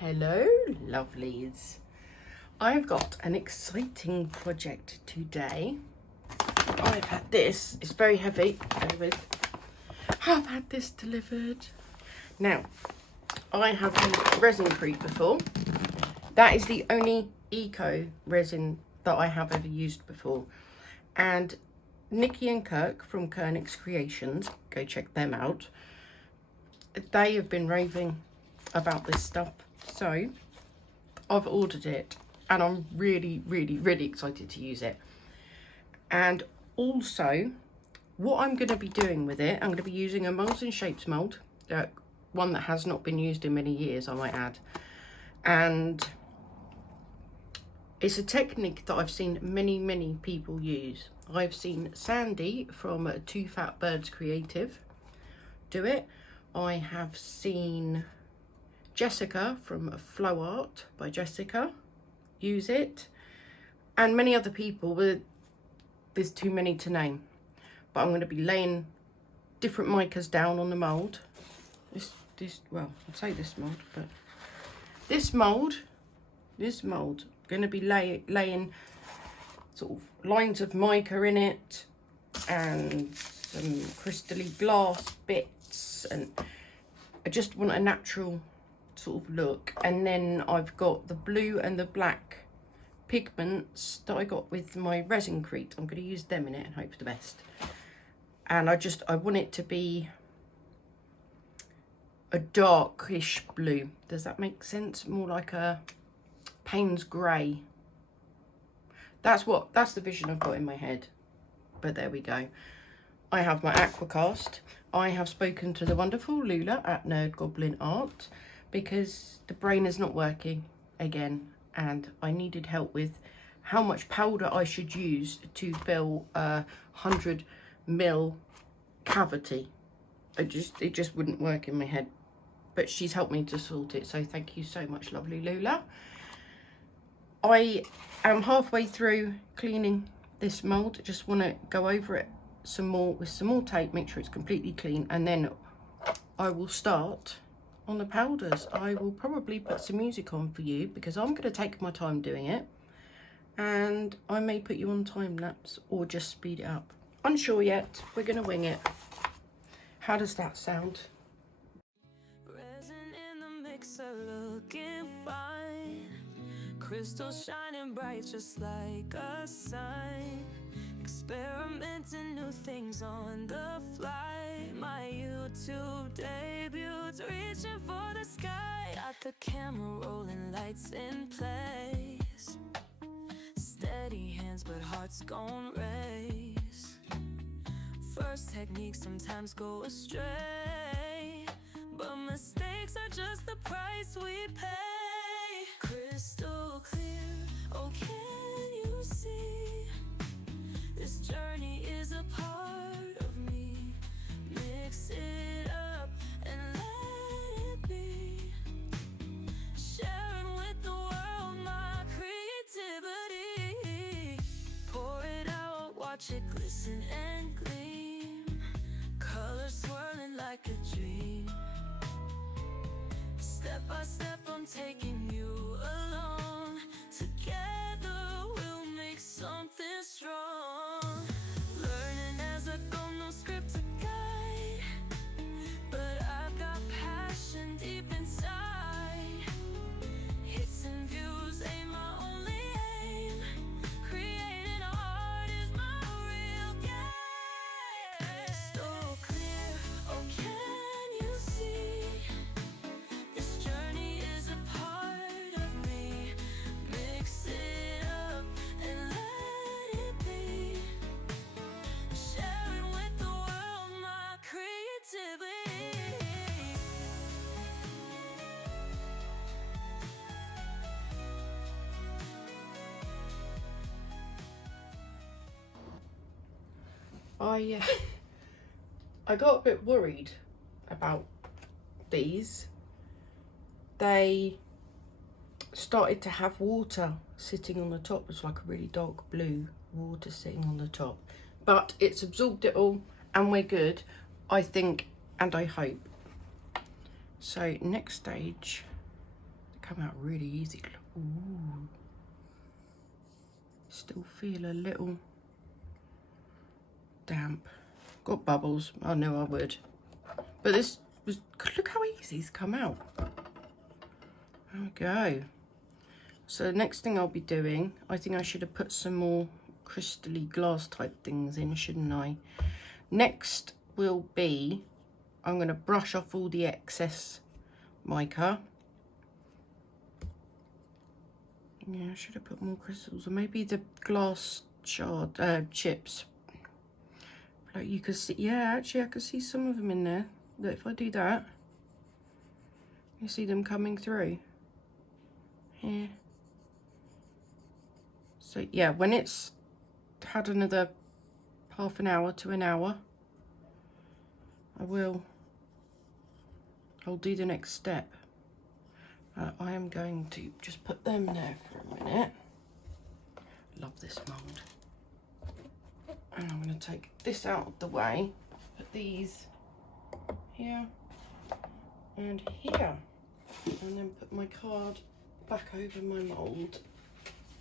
Hello lovelies, I've got an exciting project today. I've had this, it's very heavy, I've had this delivered. Now, I have used Resincrete before. That is the only eco resin that I have ever used before. And Nikki and Kirk from Kernix Creations, go check them out. They have been raving about this stuff. So I've ordered it and I'm really excited to use it. And also what I'm going to be doing with it, I'm going to be using a Molds and Shapes mould, one that has not been used in many years, I might add. And it's a technique that I've seen many people use. I've seen Sandy from Two Fat Birds Creative do it. I have seen Jessica from Flow Art by Jessica use it, and many other people, but there's too many to name. But I'm going to be laying different micas down on the mould. Well, I'd say this mould, but this mould, going to be laying sort of lines of mica in it and some crystally glass bits, and I just want a natural sort of look. And then I've got the blue and the black pigments that I got with my Resincrete. I'm going to use them in it and hope for the best. And I want it to be a darkish blue. Does that make sense? More like a Payne's grey. That's the vision I've got in my head. But there we go. I have my AQUACAST. I have spoken to the wonderful Lula at Nerd Goblin Art because the brain is not working again, and I needed help with how much powder I should use to fill a 100ml cavity. It just wouldn't work in my head, but she's helped me to sort it, so thank you so much, lovely Lula. I am halfway through cleaning this mould. Just want to go over it some more with some more tape, make sure it's completely clean, and then I will start on the powders. I will probably put some music on for you because I'm going to take my time doing it, and I may put you on time lapse or just speed it up. Unsure yet. We're going to wing it. How does that sound? Resin in the mixer looking fine, crystal shining bright just like a sign, experimenting new things on the fly. My YouTube debuts, reaching for the sky. Got the camera rolling, lights in place. Steady hands, but hearts gon' race. First techniques sometimes go astray, but mistakes are just the price we pay. Crystal clear, oh can you see? This journey is a part of me. Mix it up and let it be. Sharing with the world my creativity. Pour it out, watch it glisten and gleam. Colors swirling like a dream. Step by step I'm taking you along. Together we'll make something strong. Learning as I go, no script to guide, but I've got passion deep inside. Hits and views ain't my only aim. Creating art is my real game. Crystal clear, oh can you see? This journey is a part of me. Mix it up and let it be. Sharing with the world my creativity. I got a bit worried about these. They started to have water sitting on the top. It's like a really dark blue water sitting on the top, but it's absorbed it all and we're good, I think, and I hope. So next stage, the come out really easy. Ooh. Still feel a little damp. Got bubbles. I knew I would. But this was, look how easy it's come out. There we go. So the next thing I'll be doing, I think I should have put some more crystally glass type things in, shouldn't I? Next will be, I'm going to brush off all the excess mica. Yeah, I should have put more crystals, or maybe the glass shard chips. Like you could see, yeah, actually I could see some of them in there. That if I do that, you see them coming through here. So yeah, when it's had another half an hour to an hour, I'll do the next step. I am going to just put them there for a minute. Love this mould. And I'm going to take this out of the way, put these here and here, and then put my card back over my mould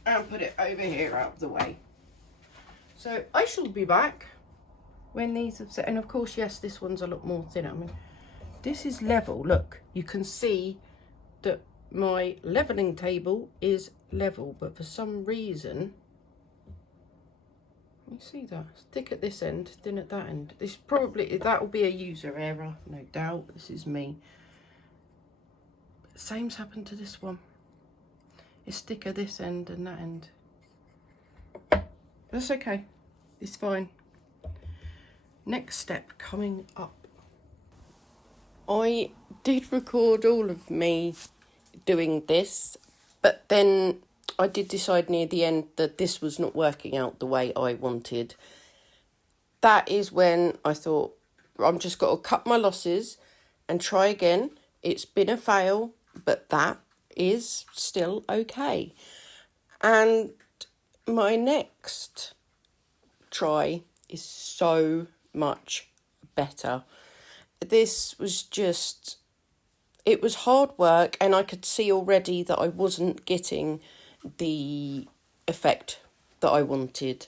and put it over here out of the way. So I shall be back when these have set. And of course, yes, this one's a lot more thinner. I mean, this is level. Look, you can see that my leveling table is level, but for some reason, you see that? It's thick at this end, thin at that end. This probably, that will be a user error, no doubt. This is me. But same's happened to this one. It's thicker this end and that end. That's okay. It's fine. Next step coming up. I did record all of me doing this, but then I did decide near the end that this was not working out the way I wanted. That is when I thought, I'm just got to cut my losses and try again. It's been a fail, but that is still okay. And my next try is so much better. This was just, it was hard work, and I could see already that I wasn't getting the effect that I wanted.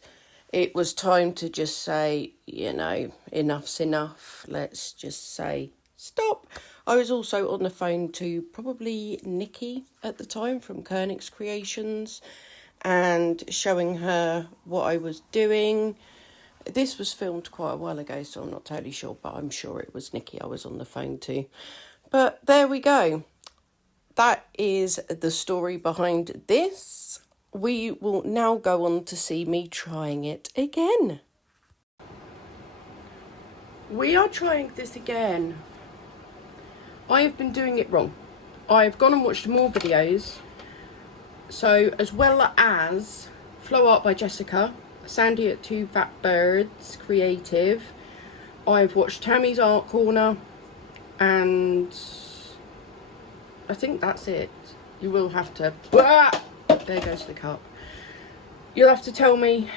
It was time to just say, you know, enough's enough. Let's just say stop. I was also on the phone to probably Nikki at the time from Koenig's Creations and showing her what I was doing. This was filmed quite a while ago, so I'm not totally sure, but I'm sure it was Nikki I was on the phone to. But there we go. That is the story behind this. We will now go on to see me trying it again. We are trying this again. I have been doing it wrong. I've gone and watched more videos. So as well as Flow Art by Jessica, Sandy at Two Fat Birds Creative, I've watched Tammy's Art Corner, and I think that's it. You will have to, there goes the cup. You'll have to tell me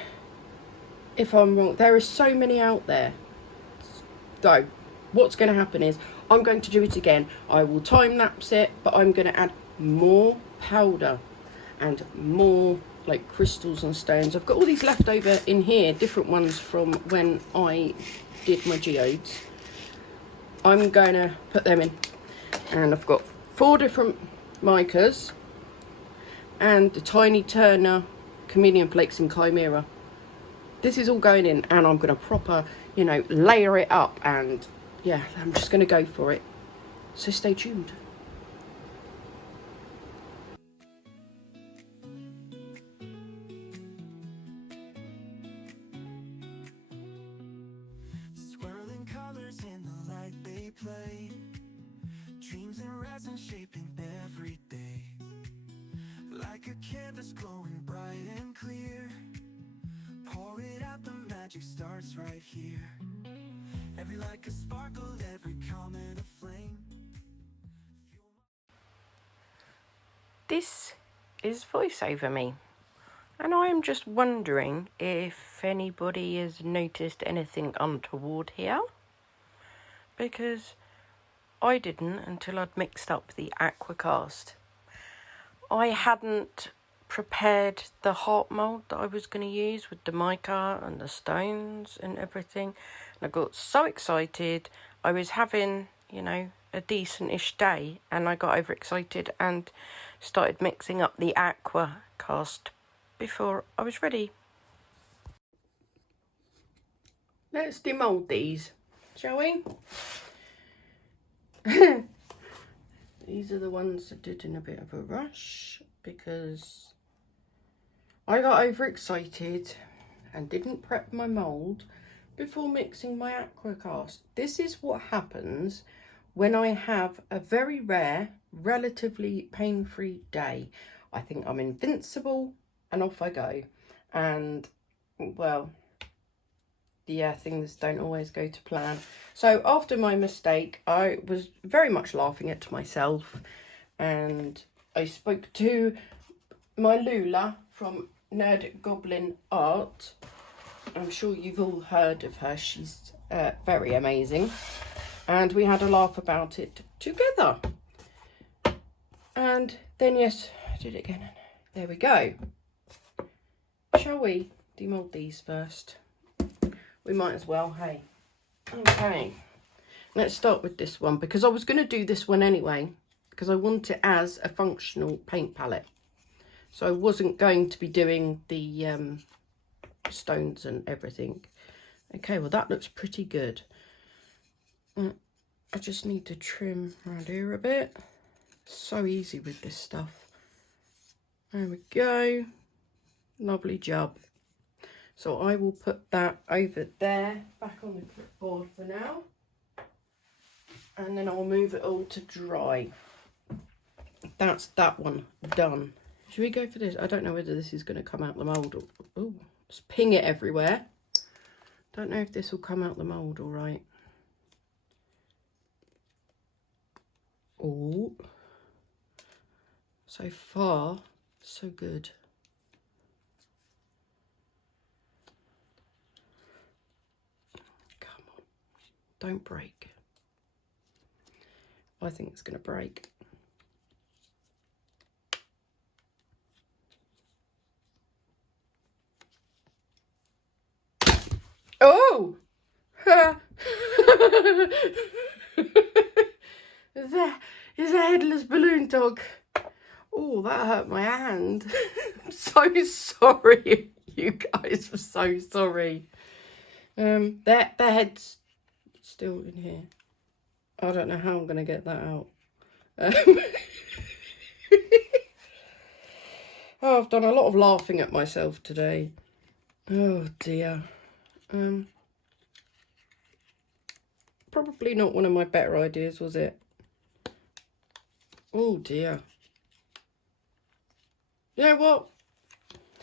if I'm wrong. There are so many out there. So what's going to happen is I'm going to do it again. I will time lapse it, but I'm going to add more powder and more like crystals and stones. I've got all these left over in here, different ones from when I did my geodes. I'm going to put them in, and I've got 4 different micas and the Tiny Turner Chameleon Flakes and Chimera. This is all going in, and I'm going to proper, you know, layer it up, and yeah, I'm just going to go for it. So stay tuned. Swirling colors in the light they play, dreams and resin shaping every day. Like a canvas glowing bright and clear, pour it out, the magic starts right here. Every light a sparkle, every comment a flame. This is voiceover me, and I am just wondering if anybody has noticed anything untoward here, because I didn't until I'd mixed up the AQUACAST. I hadn't prepared the heart mould that I was going to use with the mica and the stones and everything. And I got so excited. I was having, you know, a decent-ish day, and I got overexcited and started mixing up the AQUACAST before I was ready. Let's demould these, shall we? These are the ones I did in a bit of a rush because I got overexcited and didn't prep my mould before mixing my AQUACAST. This is what happens when I have a very rare, relatively pain-free day. I think I'm invincible and off I go. And, well, yeah, things don't always go to plan. So after my mistake, I was very much laughing at myself, and I spoke to my Lula from Nerd Goblin Art. I'm sure you've all heard of her. She's very amazing, and we had a laugh about it together. And then, yes, I did it again. There we go. Shall we demould these first? We might as well, hey. Okay, let's start with this one, because I was going to do this one anyway, because I want it as a functional paint palette. So I wasn't going to be doing the stones and everything. Okay, well that looks pretty good. I just need to trim around here a bit. So easy with this stuff. There we go. Lovely job. So I will put that over there, back on the clipboard for now. And then I'll move it all to dry. That's that one done. Should we go for this? I don't know whether this is going to come out the mould. Oh, just ping it everywhere. Don't know if this will come out the mould all right. Oh, so far, so good. Come on, don't break. I think it's going to break. Oh! Is a headless balloon dog. Oh, that hurt my hand. I'm so sorry, you guys. I'm so sorry. Their head's still in here. I don't know how I'm going to get that out. Oh, I've done a lot of laughing at myself today. Oh dear. Probably not one of my better ideas, was it? Oh dear. You know what?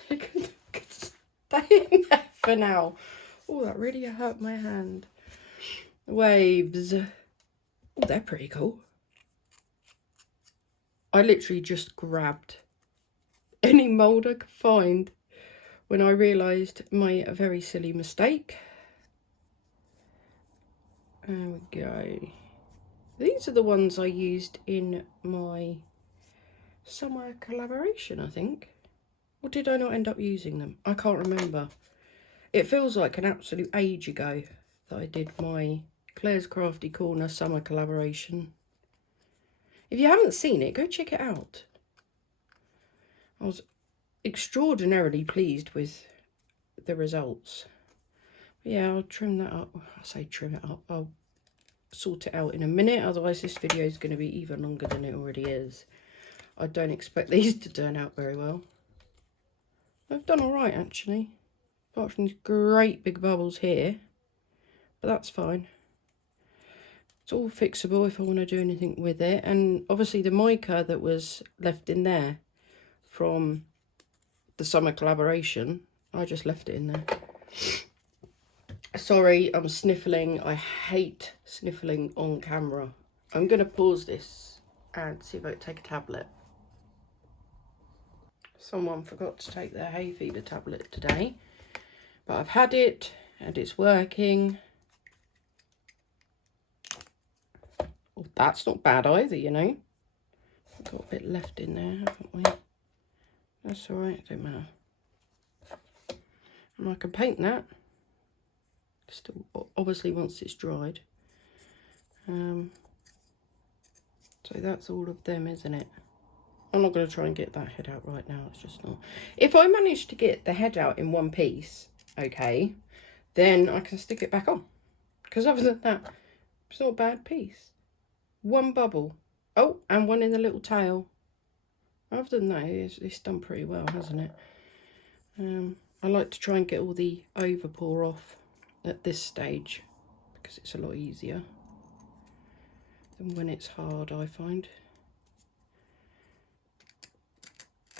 You can stay in there for now. Oh, that really hurt my hand. Waves. Oh, they're pretty cool. I literally just grabbed any mould I could find when I realised my very silly mistake. There we go. These are the ones I used in my summer collaboration, I think. Or did I not end up using them? I can't remember. It feels like an absolute age ago that I did my Claire's Crafty Corner summer collaboration. If you haven't seen it, go check it out. I was extraordinarily pleased with the results. But yeah, I'll trim that up. I say trim it up. I'll sort it out in a minute. Otherwise, this video is going to be even longer than it already is. I don't expect these to turn out very well. I've done all right, actually. Apart from these great big bubbles here. But that's fine. It's all fixable if I want to do anything with it. And obviously the mica that was left in there from the summer collaboration, I just left it in there. Sorry, I'm sniffling. I hate sniffling on camera. I'm going to pause this and see if I can take a tablet. Someone forgot to take their hay fever tablet today. But I've had it and it's working. Oh, that's not bad either, you know. got a bit left in there, haven't we? That's all right, don't matter. And I can paint that. Still, obviously, once it's dried. So that's all of them, isn't it? I'm not going to try and get that head out right now. It's just not. If I manage to get the head out in one piece, okay, then I can stick it back on. Because other than that, it's not a bad piece. One bubble. Oh, and one in the little tail. Other than that, it's done pretty well, hasn't it? I like to try and get all the overpour off at this stage because it's a lot easier than when it's hard, I find.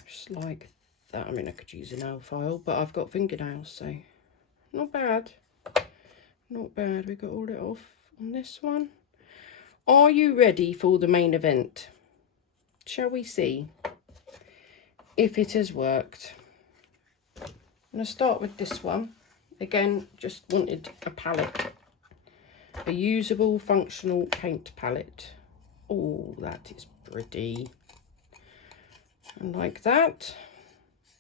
Just like that. I mean, I could use a nail file, but I've got fingernails, so not bad. Not bad. We got all it off on this one. Are you ready for the main event? Shall we see if it has worked? I'm going to start with this one. Again, just wanted a palette. A usable, functional paint palette. Oh, that is pretty. And like that.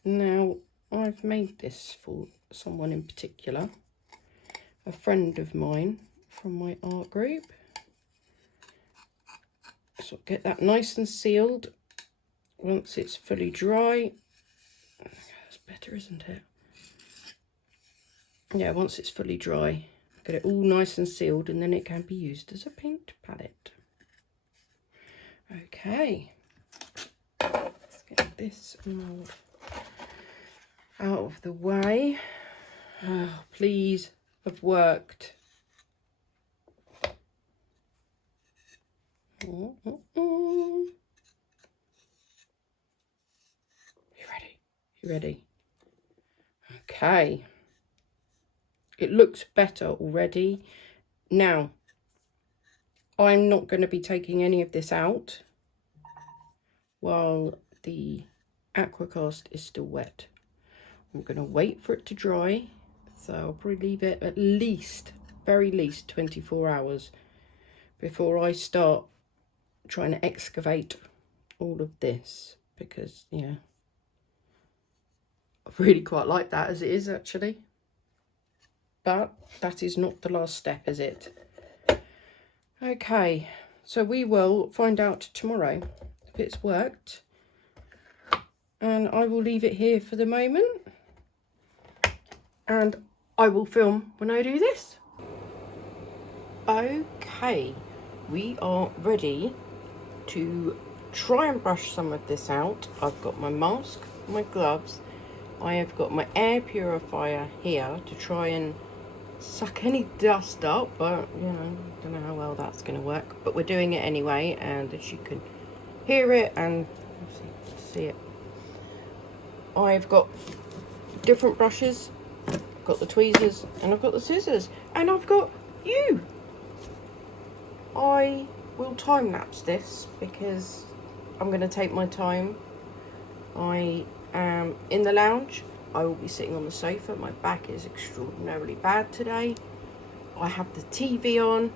Now, I've made this for someone in particular. A friend of mine from my art group. So get that nice and sealed. Once it's fully dry. That's better, isn't it? Yeah, once it's fully dry. Get it all nice and sealed, and then it can be used as a paint palette. Okay. Let's get this mould out of the way. Oh, please have worked. You ready? You ready? Okay. It looks better already. Now, I'm not going to be taking any of this out while the AQUACAST is still wet. I'm going to wait for it to dry. So I'll probably leave it at least, very least 24 hours before I start trying to excavate all of this. Because, yeah, I really quite like that as it is, actually. But that is not the last step, is it? Okay, so we will find out tomorrow if it's worked. And I will leave it here for the moment. And I will film when I do this. Okay, we are ready to try and brush some of this out. I've got my mask, my gloves. I have got my air purifier here to try and suck any dust up, but you know, don't know how well that's going to work, but we're doing it anyway, and as you can hear it and see it, I've got different brushes. I've got the tweezers and I've got the scissors and I've got you. I will time lapse this because I'm going to take my time. I am in the lounge. I will be sitting on the sofa. My back is extraordinarily bad today. I have the TV on.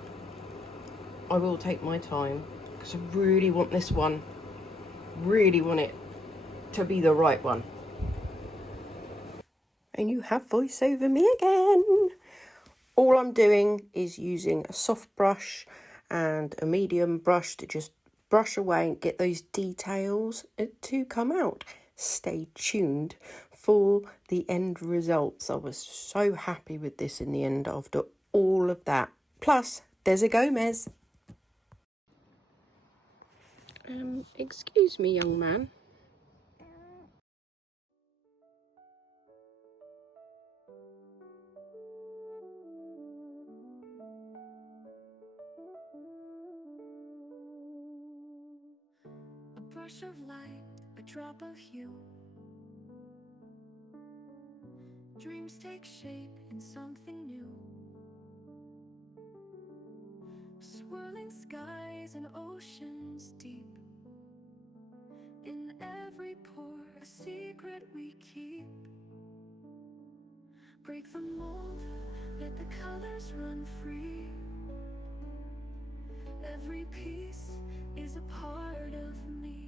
I will take my time because I really want this one. Really want it to be the right one. And you have voice over me again. All I'm doing is using a soft brush and a medium brush to just brush away and get those details to come out. Stay tuned for the end results. I was so happy with this in the end after all of that. Plus, there's a Gomez. Excuse me, young man. A brush of light, a drop of hue. Dreams take shape in something new. Swirling skies and oceans deep. In every pore, a secret we keep. Break the mold, let the colors run free. Every piece is a part of me.